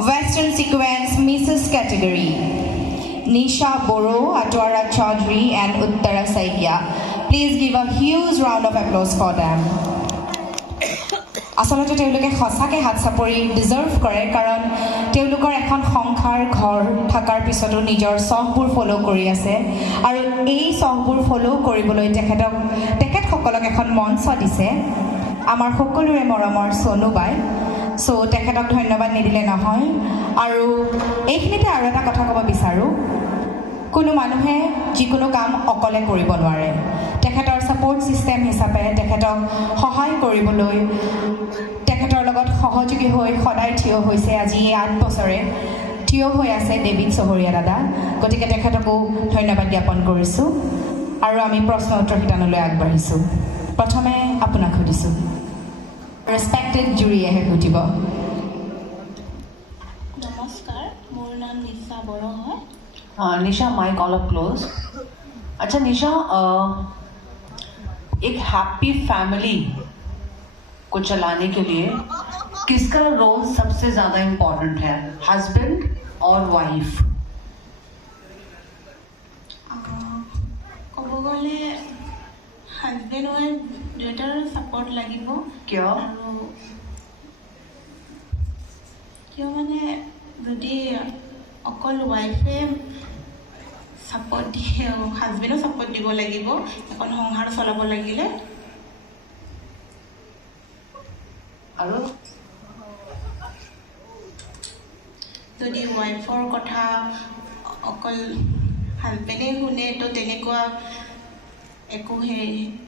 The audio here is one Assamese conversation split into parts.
Western Sequence Mrs. Category, Nisha Boro, Atwara Chaudhary and Uttara Saikia. Please give a huge round of applause for them. আসলতে তেওঁলোকে খসাকে হাত চাপৰি ডিজাৰ্ভ কৰে কাৰণ তেওঁলোকৰ এখন সংখাৰ ঘৰ থাকাৰ পিছতো নিজৰ সংবোৰ ফলো কৰি আছে আৰু এই সংবোৰ ফলো কৰিবলৈ তেখেতসকলক এখন মঞ্চ দিছে আমাৰ সকলোৰে মৰমৰ সোনু বাই সো তেখেতক ধন্যবাদ নিদিলে নহয় আৰু এইখিনিতে আৰু এটা কথা ক'ব বিচাৰো কোনো মানুহে যিকোনো কাম অকলে কৰিব নোৱাৰে তেখেতৰ সাপোৰ্ট সিস্টেম হিচাপে তেখেতক সহায় কৰিবলৈ সহযোগী হৈ সদায় থিয় হৈছে আজি 8 বছৰে থিয় হৈ আছে ডেভিড চহৰীয়া দাদা গতিকে তেখেতকো ধন্যবাদ জ্ঞাপন কৰিছোঁ আৰু আমি প্ৰশ্ন উত্তৰ শিতানলৈ আগবাঢ়িছোঁ প্ৰথমে আপোনাক সুধিছোঁ ৰেসপেক্টেড জুৰীয়েহে সুধিব नमस्कार मोर नाम निशा बड़ो है निशा माइक ऑल अप क्लोज अच्छा निशा एक हैप्पी फैमिली को चलाने के लिए किसका रोल सबसे ज़्यादा इम्पोर्टेंट है हस्बैंड और वाइफ कब गले हाजबेंड वाइफ दुटार सपोर्ट লাগিব क्यों क्यों माने যদি অকল ওয়াইফে সাপোর্ট দিয়ে হাজবেন্ডও সাপোর্ট দিব লাগিব এখন সংসাৰ চলাব লাগিলে আৰু যদি ওয়াইফৰ কথা অকল হাজবেণ্ডে শুনে তো তেনেকুৱা একো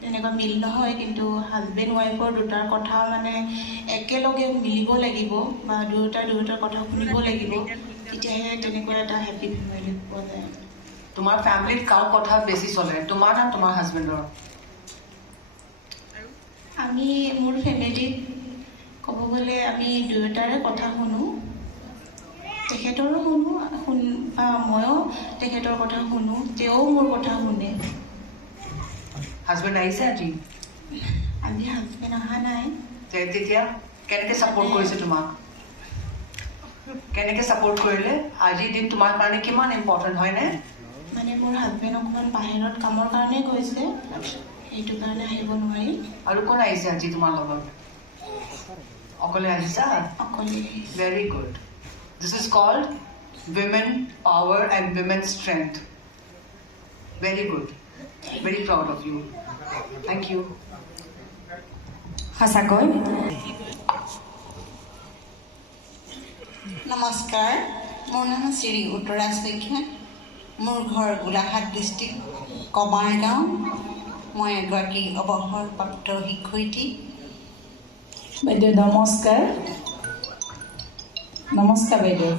তেনেকুৱা মিল নহয় কিন্তু হাজবেণ্ড ৱাইফৰ দুটাৰ কথা মানে একেলগে মিলিব লাগিব বা দুয়োটাৰ কথা শুনিব লাগিব তেতিয়াহে তেনেকুৱা এটা হেপী ফেমিলি পোৱা যায় তোমাৰ ফ্যামিলিত কাৰ কথা বেছি চলে তোমাৰ না তোমাৰ হাজবেণ্ডৰ আমি মোৰ ফেমিলিত ক'ব গ'লে আমি দুয়োটাৰে কথা শুনো তেখেতৰো শুনো বা ময়ো তেখেতৰ কথা শুনো তেওঁ মোৰ কথা শুনে হাজবেণ্ড আহিছে আজি আজি হাজবেণ্ড অহা নাই তেতিয়া কেনেকৈ ছাপোৰ্ট কৰিছে তোমাক কেনেকৈ ছাপোৰ্ট কৰিলে আজিৰ দিন তোমাৰ কাৰণে কিমান ইম্পৰ্টেণ্ট হয়নে মানে মোৰ হাজবেণ্ড অকণমান বাহিৰত কামৰ কাৰণে গৈছে সেইটো কাৰণে আহিব নোৱাৰি আৰু কোন আহিছে আজি তোমাৰ লগত অকলে আহিছা অকলে very good this is called women power and women's strength very good very proud of you thank you সঁচাকৈ নমস্কাৰ মোৰ নাম শ্ৰী উত্তৰা শইকীয়া মোৰ ঘৰ গোলাঘাট ডিষ্ট্ৰিক্ট কমাৰগাঁও মই এগৰাকী অৱসৰপ্ৰাপ্ত শিক্ষয়িত্ৰী বাইদেউ নমস্কাৰ বাইদেউ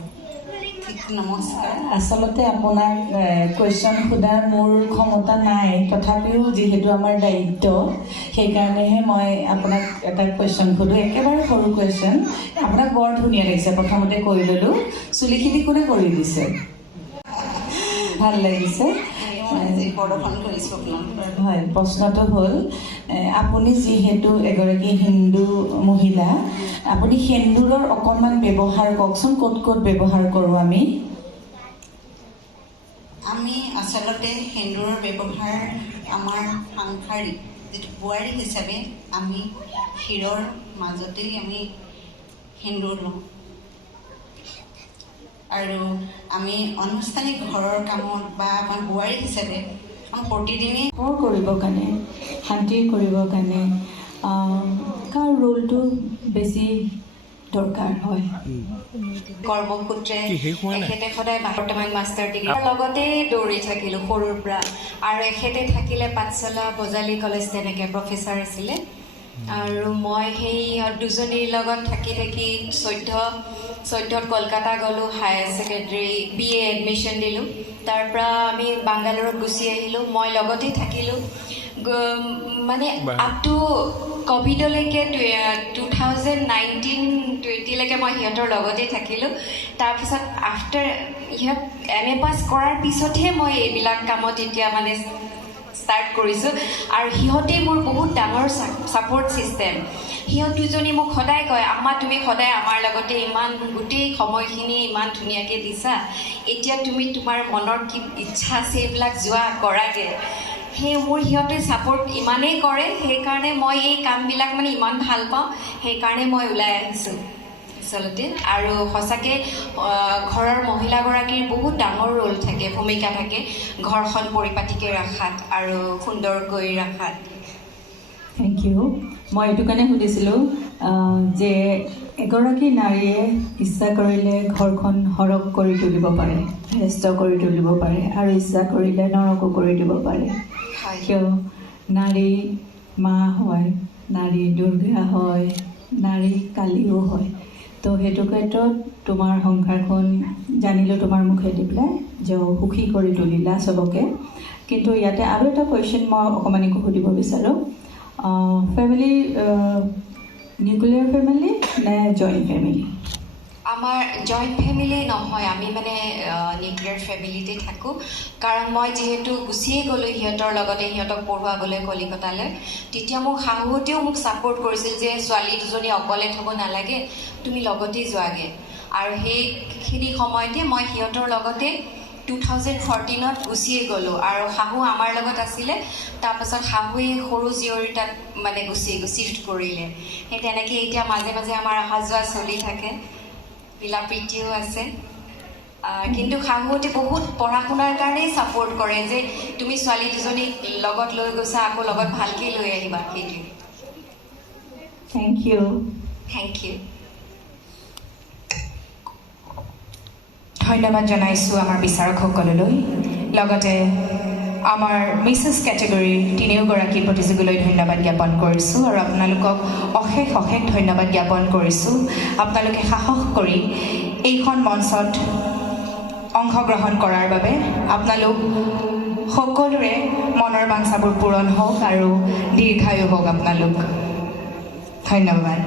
ঠিক নমস্কাৰ আচলতে আপোনাক কুৱেশ্যন সোধাৰ মোৰ ক্ষমতা নাই তথাপিও যিহেতু আমাৰ দায়িত্ব সেইকাৰণেহে মই আপোনাক এটা কুৱেশ্যন সোধোঁ একেবাৰে সৰু কুৱেশ্যন আপোনাক বৰ ধুনীয়া লাগিছে প্ৰথমতে কৰি ল'লোঁ চুলিখিনি কোনে কৰি দিছে ভাল লাগিছে প্ৰদৰ্শন কৰিছোঁ আপোনালোকৰ হয় প্ৰশ্নটো হ'ল আপুনি যিহেতু এগৰাকী হিন্দু মহিলা আপুনি সেন্দুৰৰ অকণমান ব্যৱহাৰ কওকচোন ক'ত ক'ত ব্যৱহাৰ কৰোঁ আমি আচলতে সেন্দুৰৰ ব্যৱহাৰ আমাৰ সাংসাৰিক যিটো বোৱাৰী হিচাপে আমি শিৰৰ মাজতেই আমি সেন্দুৰ লওঁ আৰু আমি আনুষ্ঠানিক ঘৰৰ কামত বা আমাৰ বোৱাৰী হিচাপে আমি প্ৰতিদিনেই কৰিবৰ কাৰণে শান্তি কৰিবৰ কাৰণে কাৰ ৰোলটো বেছি দৰকাৰ হয় কৰ্মসূত্ৰে এখেতে সদায় বৰ্তমান মাষ্টাৰ ডিগ্ৰী লগতে দৌৰি থাকিলোঁ সৰুৰ পৰা আৰু এখেতে থাকিলে পাঠশালা বজালী কলেজ তেনেকৈ প্ৰফেচাৰ আছিলে আৰু মই সেই দুজনীৰ লগত থাকি 14ত কলকাতা গ'লোঁ হায়াৰ ছেকেণ্ডেৰী BA এডমিশ্যন দিলোঁ তাৰ পৰা আমি বাংগালোৰত গুচি আহিলোঁ মই লগতেই থাকিলোঁ মানে আপ টু ক'ভিডলৈকে 2019-20লৈকে মই সিহঁতৰ লগতেই থাকিলোঁ তাৰপিছত আফটাৰ ইহঁত MA পাছ কৰাৰ পিছতহে মই এইবিলাক কামত এতিয়া মানে ষ্টাৰ্ট কৰিছোঁ আৰু সিহঁতেই মোৰ বহুত ডাঙৰ ছাপৰ্ট ছিষ্টেম সিহঁত দুজনী মোক সদায় কয় আম্মা তুমি সদায় আমাৰ লগতে ইমান গোটেই সময়খিনি ইমান ধুনীয়াকৈ দিছা এতিয়া তুমি তোমাৰ মনৰ কি ইচ্ছা আছে এইবিলাক যোৱা কৰাগৈ সেই মোৰ সিহঁতে ছাপৰ্ট ইমানেই কৰে সেইকাৰণে মই এই কামবিলাক মানে ইমান ভাল পাওঁ সেইকাৰণে মই ওলাই আহিছোঁ আচলতে আৰু সঁচাকৈ ঘৰৰ মহিলাগৰাকীৰ বহুত ডাঙৰ ৰোল থাকে ভূমিকা থাকে ঘৰখন পৰিপাটিকৈ ৰখাত আৰু সুন্দৰকৈ ৰখাত থেংক ইউ মই এইটো কাৰণে সুধিছিলোঁ যে এগৰাকী নাৰীয়ে ইচ্ছা কৰিলে ঘৰখন সৰগ কৰি তুলিব পাৰে শ্ৰেষ্ঠ কৰি তুলিব পাৰে আৰু ইচ্ছা কৰিলে নৰকো কৰি দিব পাৰে কিয় নাৰী মা হয় নাৰী দুৰ্গা হয় নাৰী কালিও হয়। তো সেইটো ক্ষেত্ৰত তোমাৰ সংসাৰখন জানিলোঁ তোমাৰ মুখেদি পেলাই যে সুখী কৰি তুলিলা চবকে। কিন্তু ইয়াতে আৰু এটা কুৱেশ্যন মই অকণমানিকো সুধিব বিচাৰোঁ। ফেমিলি নিউক্লিয়াৰ ফেমিলি নে জইণ্ট ফেমিলি? আমাৰ জইণ্ট ফেমিলি নহয়, আমি মানে নিউক্লিয়াৰ ফেমিলিতে থাকোঁ। কাৰণ মই যিহেতু গুচিয়ে গ'লোঁ সিহঁতৰ লগতে, সিহঁতক পঢ়ুৱাবলৈ কলিকতালৈ, তেতিয়া মোক শাহুহঁতেও মোক ছাপোৰ্ট কৰিছিল যে ছোৱালী দুজনী অকলে থ'ব নালাগে, তুমি লগতেই যোৱাগৈ। আৰু সেইখিনি সময়তে মই সিহঁতৰ লগতে 2014 গুচিয়ে গ'লোঁ। আৰু শাহু আমাৰ লগত আছিলে, তাৰপাছত শাহুৱে সৰু জীয়ৰী তাত মানে চিফ্ট কৰিলে। সেই তেনেকৈ এতিয়া মাজে মাজে আমাৰ অহা যোৱা চলি থাকে, মিলা প্ৰীতিও আছে। কিন্তু শাহুহঁতে বহুত পঢ়া শুনাৰ কাৰণেই ছাপোৰ্ট কৰে যে তুমি ছোৱালী দুজনীক লগত লৈ গৈছা, আকৌ লগত ভালকৈ লৈ আহিবা। সেইটোৱে। Thank you. Thank you. ধন্যবাদ জনাইছোঁ আমাৰ বিচাৰকসকললৈ। লগতে আমাৰ মিছেছ কেটেগৰীৰ তিনিওগৰাকী প্ৰতিযোগীলৈ ধন্যবাদ জ্ঞাপন কৰিছোঁ আৰু আপোনালোকক অশেষ অশেষ ধন্যবাদ জ্ঞাপন কৰিছোঁ। আপোনালোকে সাহস কৰি এইখন মঞ্চত অংশগ্ৰহণ কৰাৰ বাবে। আপোনালোক সকলোৰে মনৰ বাঞ্ছাবোৰ পূৰণ হওক আৰু দীৰ্ঘায়ু হওক আপোনালোক। ধন্যবাদ।